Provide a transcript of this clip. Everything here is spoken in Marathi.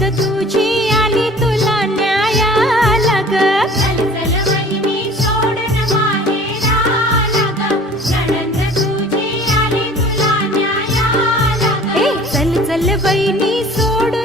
नणंद तुझी आली तुला न्यायाला ग. चल चल वहिनी सोडून माहेराला ग. नणंद तुझी आली तुला न्यायाला ग. ए चल चल वहिनी सोडून